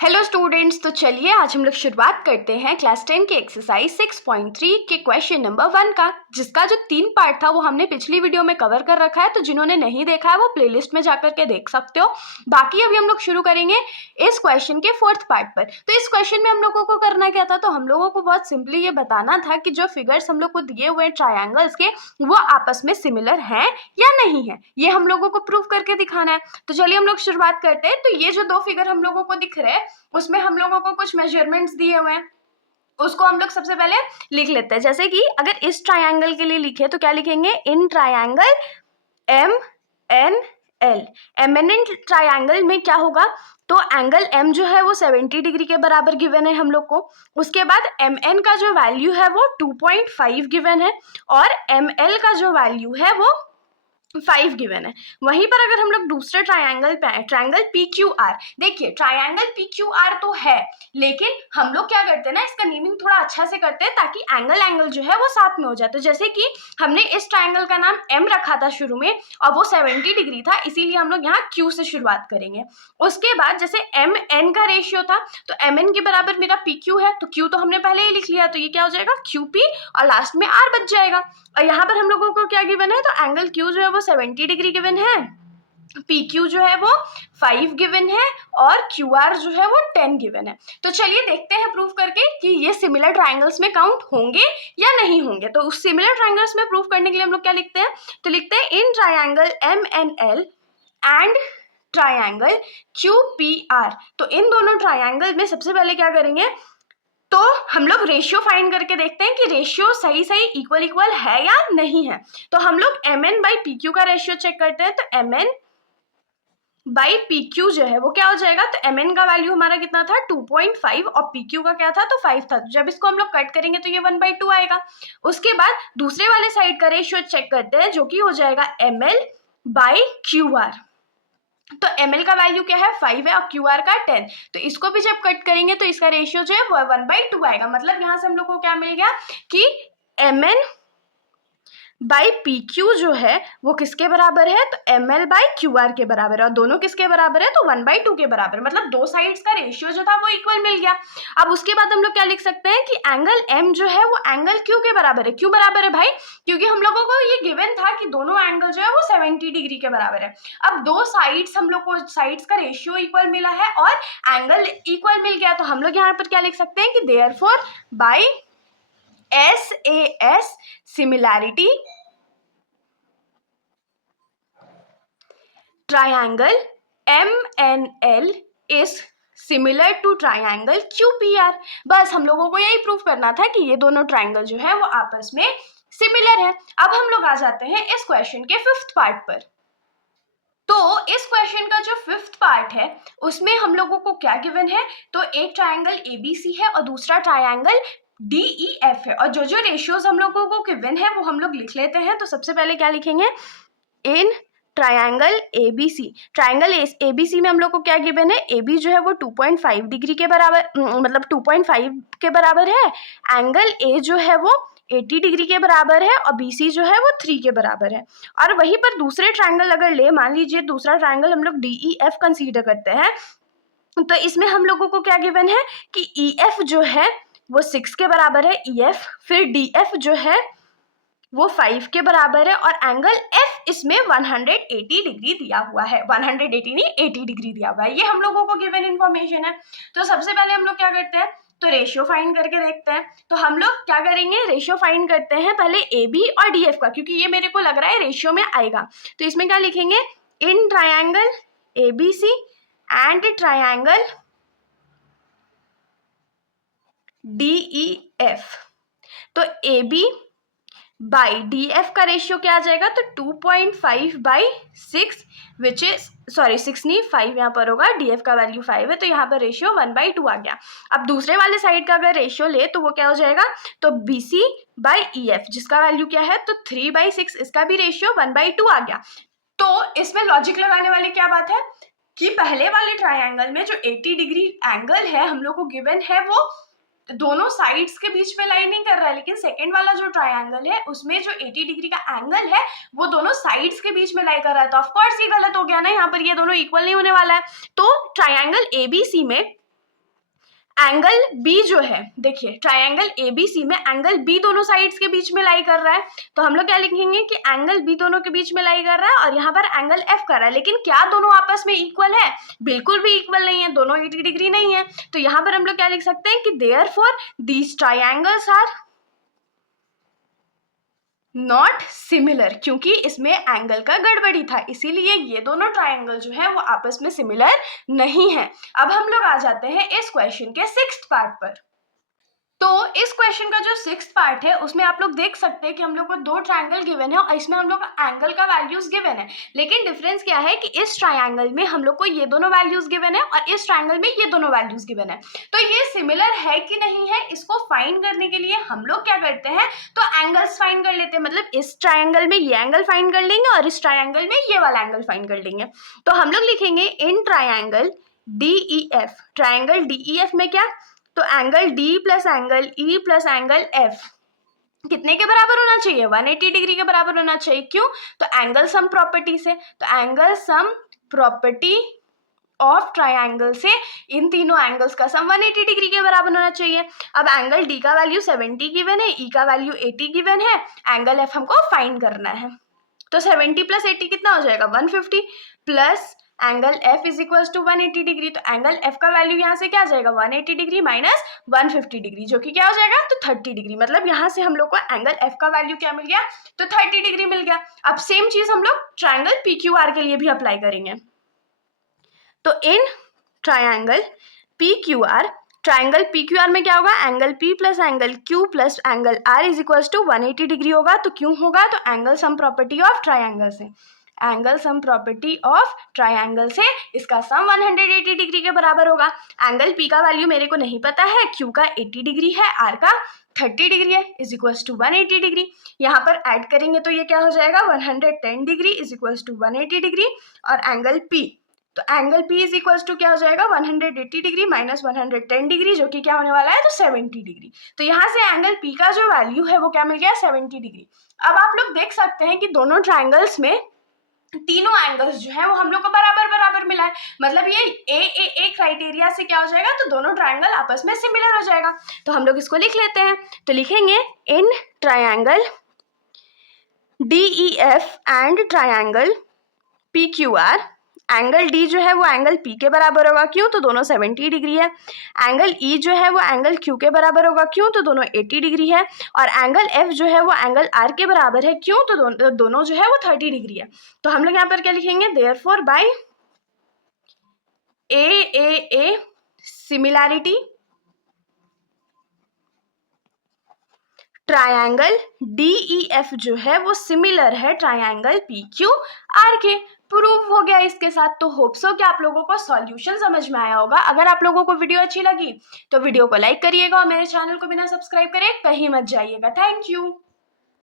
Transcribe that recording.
Hello students, तो चलिए आज हम लोग शुरुआत करते हैं क्लास 10 के एक्सरसाइज 6.3 के क्वेश्चन नंबर 1 का, जिसका जो 3 पार्ट था वो हमने पिछली वीडियो में कवर कर रखा है। तो जिन्होंने नहीं देखा है वो प्लेलिस्ट में जाकर के देख सकते हो। बाकी अभी हम लोग शुरू करेंगे इस क्वेश्चन के 4th पार्ट पर। तो इस क्वेश्चन में हम लोगों को करना क्या था, तो हम लोगों को बहुत सिंपली ये बताना था कि जो फिगर्स हम लोग को दिए हुए ट्रायंगल्स के वो आपस में सिमिलर हैं या नहीं है, ये हम लोगों को प्रूव करके दिखाना है। तो चलिए हम लोग शुरुआत करते हैं। तो ये जो 2 फिगर हम लोगों को दिख रहे हैं उसमें हम लोगों को कुछ मेजरमेंट्स दिए हुए हैं, उसको हम लोग सबसे पहले लिख लेते हैं। जैसे कि अगर इस ट्रायंगल के लिए लिखे तो क्या लिखेंगे, in triangle M N L. Eminent triangle में क्या होगा, तो एंगल एम जो है वो 70 डिग्री के बराबर गिवन है हम लोग को। उसके बाद एम एन का जो वैल्यू है वो 2.5 गिवन है और एम एल का जो वैल्यू है वो 5 गिवन है। वहीं पर अगर हम लोग दूसरे ट्रायंगल पे आए, ट्रायंगल पी क्यू आर, देखिए ट्रायंगल पी क्यू आर तो है, लेकिन हम लोग क्या करते हैं ना, इसका नेमिंग थोड़ा अच्छा से करते हैं ताकि एंगल जो है वो साथ में हो जाए। तो जैसे कि हमने इस ट्रायंगल का नाम एम रखा था शुरू में और वो 70 डिग्री था, इसीलिए हम लोग यहाँ क्यू से शुरुआत करेंगे। उसके बाद जैसे एम एन का रेशियो था तो एम एन के बराबर मेरा पी क्यू है, तो क्यू तो हमने पहले ही लिख लिया, तो ये क्या हो जाएगा क्यू पी और लास्ट में आर बच जाएगा। और यहाँ पर हम लोगों को क्या गिवन है, तो एंगल क्यू जो है वो 70 डिग्री गिवन है, पी क्यू जो है वो 5 गिवन है और क्यू आर जो है वो 10 गिवन है। तो चलिए देखते हैं प्रूफ करके कि ये सिमिलर ट्रायंगल्स में काउंट होंगे या नहीं होंगे। तो उस सिमिलर ट्रायंगल्स में प्रूफ करने के लिए हम लोग क्या लिखते हैं, तो लिखते हैं in triangle M N L and triangle Q P R. तो इन दोनों ट्रायंगल में सबसे पहले क्या करेंगे, तो हम लोग रेशियो फाइंड करके देखते हैं कि रेशियो सही इक्वल है या नहीं है। तो हम लोग M N by P Q का रेशियो चेक करते हैं। तो M N by P Q जो है वो क्या हो जाएगा, तो एम एन का वैल्यू हमारा कितना था 2.5 और पी क्यू का क्या था, तो 5 था। जब इसको हम लोग कट करेंगे तो ये 1/2 आएगा। उसके बाद दूसरे वाले साइड का रेशियो चेक करते हैं, जो कि हो जाएगा M L by Q R. तो एम एल का वैल्यू क्या है 5 है और क्यू आर का 10। तो इसको भी जब कट करेंगे तो इसका रेशियो जो है वो 1/2 आएगा। मतलब यहाँ से हम लोग को क्या मिल गया कि M N by P Q जो है वो किसके बराबर है, तो M L by Q R के बराबर है, और दोनों किसके बराबर है, तो 1/2 के बराबर। मतलब दो साइड्स का रेशियो जो था वो इक्वल मिल गया। अब उसके बाद हम लोग क्या लिख सकते हैं कि एंगल एम जो है वो एंगल क्यू के बराबर है। क्यों बराबर है भाई, क्योंकि हम लोगों को ये गिवन था कि दोनों एंगल जो है वो 70 डिग्री के बराबर है। अब दो साइड्स हम लोग को साइड्स का रेशियो इक्वल मिला है और एंगल इक्वल मिल गया, तो हम लोग यहाँ पर क्या लिख सकते हैं कि therefore by SAS similarity triangle MNL is similar to triangle QPR। बस हम लोगों को यही प्रूफ करना था कि ये दोनों ट्रायंगल जो है वो आपस में सिमिलर है। अब हम लोग आ जाते हैं इस क्वेश्चन के 5th पार्ट पर। तो इस क्वेश्चन का जो 5th पार्ट है उसमें हम लोगों को क्या गिवन है, तो एक ट्रायंगल ABC है और दूसरा ट्रायंगल DEF है, और जो जो रेशियोज हम लोगों को गिवन है वो हम लोग लिख लेते हैं। तो सबसे पहले क्या लिखेंगे, in triangle ABC, triangle ABC में हम लोग को क्या गिवन है, AB जो है वो 2.5 डिग्री के बराबर, मतलब 2.5 के बराबर है। एंगल A जो है वो 80 डिग्री के बराबर है और BC जो है वो 3 के बराबर है। और वहीं पर दूसरे ट्रायंगल अगर ले, मान लीजिए दूसरा ट्रायंगल हम लोग DEF कंसीडर करते हैं, तो इसमें हम लोगों को क्या गिवन है कि EF जो है वो 6 के बराबर है EF, फिर DF जो है वो 5 के बराबर है और एंगल F इसमें 180 डिग्री दिया हुआ है। 180 नहीं 80 डिग्री दिया हुआ है, ये हम लोगों को गिवन इन्फॉर्मेशन है। तो सबसे पहले हम लोग क्या करते हैं, तो रेशियो फाइंड करके देखते हैं। तो हम लोग क्या करेंगे, रेशियो फाइंड करते हैं पहले AB और DF का, क्योंकि ये मेरे को लग रहा है रेशियो में आएगा। तो इसमें क्या लिखेंगे, in triangle ABC and triangle DEF, तो AB बाई DF का रेशियो क्या आ जाएगा, तो 2.5/6 विच इज 6 नहीं 5 यहाँ पर होगा, DF का वैल्यू 5 है, तो यहाँ पर रेशियो 1/2 आ गया। अब दूसरे वाले साइड का अगर रेशियो ले तो वो क्या हो जाएगा, तो BC बाई EF जिसका वैल्यू क्या है, तो 3/6, इसका भी रेशियो 1/2 आ गया। तो इसमें लॉजिक लगाने वाली क्या बात है कि पहले वाले ट्रायंगल में जो 80 डिग्री एंगल है हम लोग को गिवन है वो दोनों साइड्स के बीच में लाइन नहीं कर रहा है, लेकिन सेकंड वाला जो ट्रायंगल है उसमें जो 80 डिग्री का एंगल है वो दोनों साइड्स के बीच में लाई कर रहा है। तो ऑफ कोर्स ये गलत हो गया ना, यहाँ पर ये दोनों इक्वल नहीं होने वाला है। तो ट्रायंगल ABC में एंगल बी जो है, देखिए ट्राइंगल ABC में एंगल बी दोनों साइड्स के बीच में लाई कर रहा है, तो हम लोग क्या लिखेंगे कि एंगल बी दोनों के बीच में लाई कर रहा है और यहाँ पर एंगल F कर रहा है। लेकिन क्या दोनों आपस में इक्वल है? बिल्कुल भी इक्वल नहीं है, दोनों 80 डिग्री नहीं है। तो यहाँ पर हम लोग क्या लिख सकते हैं कि therefore these triangles are not similar, क्योंकि इसमें एंगल का गड़बड़ी था, इसीलिए ये दोनों ट्राइंगल जो है वो आपस में सिमिलर नहीं है। अब हम लोग आ जाते हैं इस क्वेश्चन के 6th पार्ट पर। तो इस क्वेश्चन का जो 6th पार्ट है उसमें आप लोग देख सकते हैं कि हम लोग को दो ट्राइंगल गिवन है और इसमें हम लोग का एंगल का वैल्यूज गिवन है। लेकिन डिफरेंस क्या है कि इस ट्राइंगल में हम लोग को ये दोनों वैल्यूज गिवन है और इस ट्राइंगल में ये दोनों वैल्यूज गिवन है। तो ये सिमिलर है कि नहीं है, इसको फाइंड करने के लिए हम लोग क्या करते हैं, तो एंगल्स फाइंड कर लेते हैं। मतलब इस ट्राइंगल में ये एंगल फाइंड कर लेंगे और इस ट्राइंगल में ये वाला एंगल फाइंड कर लेंगे। तो हम लोग लिखेंगे in triangle DEF, triangle DEF में क्या, तो angle D plus angle E plus angle F कितने के बराबर होना चाहिए? 180 डिग्री के बराबर होना चाहिए। क्यों? तो एंगल सम प्रॉपर्टी से, तो angle sum property of triangle से इन तीनों एंगल्स का सम 180 डिग्री के बराबर होना चाहिए। अब एंगल D का वैल्यू 70 गिवन है, E का वैल्यू 80 गिवन है, एंगल F हमको फाइंड करना है। तो 70 प्लस 80 कितना हो जाएगा? 150 plus angle F is equal to 180 degree. तो एंगल F का वैल्यू यहाँ से क्या आ जाएगा? 180 डिग्री माइनस 150 डिग्री, जो कि क्या हो जाएगा? तो 30 डिग्री। मतलब यहाँ से हम लोग को एंगल F का वैल्यू क्या मिल गया? तो 30 डिग्री मिल गया। अब सेम चीज हम लोग ट्राइंगल PQR के लिए भी अप्लाई करेंगे। तो in triangle PQR, triangle PQR में क्या होगा? Angle P plus angle Q plus angle R is equal to 180 degree होगा। तो क्यों होगा? तो angle sum property of triangle से, angle sum property of triangle से इसका सम 180 डिग्री के बराबर होगा। एंगल P का वैल्यू मेरे को नहीं पता है, Q का 80 डिग्री है, R का 30 डिग्री है, इज इक्वल टू 180 डिग्री। यहाँ पर ऐड करेंगे तो ये क्या हो जाएगा? 110 degree is equal to 180 degree. और एंगल P, तो angle P is equal to क्या हो जाएगा? 180 डिग्री माइनस 110 डिग्री, जो कि क्या होने वाला है? तो 70 डिग्री। तो यहाँ से एंगल P का जो वैल्यू है वो क्या मिल गया? 70 डिग्री। अब आप लोग देख सकते हैं कि दोनों ट्राइंगल्स में तीनों एंगल्स जो है वो हम लोग को बराबर बराबर मिला है। मतलब ये ए क्राइटेरिया से क्या हो जाएगा? तो दोनों ट्राइंगल आपस में सिमिलर हो जाएगा। तो हम लोग इसको लिख लेते हैं। तो लिखेंगे in triangle DEF and triangle PQR, angle D जो है वो एंगल P के बराबर होगा। क्यों? तो दोनों 70 डिग्री है। एंगल E जो है वो एंगल Q के बराबर होगा। क्यों? तो दोनों 80 डिग्री है। और एंगल F जो है वो एंगल R के बराबर है। क्यों? तो दोनों जो है वो 30 डिग्री है। तो हम लोग यहाँ पर क्या लिखेंगे? Therefore by A similarity triangle DEF जो है वो सिमिलर है ट्राइंगल PQR के। प्रूव हो गया इसके साथ। तो होप सो कि आप लोगों को सॉल्यूशन समझ में आया होगा। अगर आप लोगों को वीडियो अच्छी लगी तो वीडियो को लाइक करिएगा और मेरे चैनल को बिना सब्सक्राइब करे कहीं मत जाइएगा। Thank you.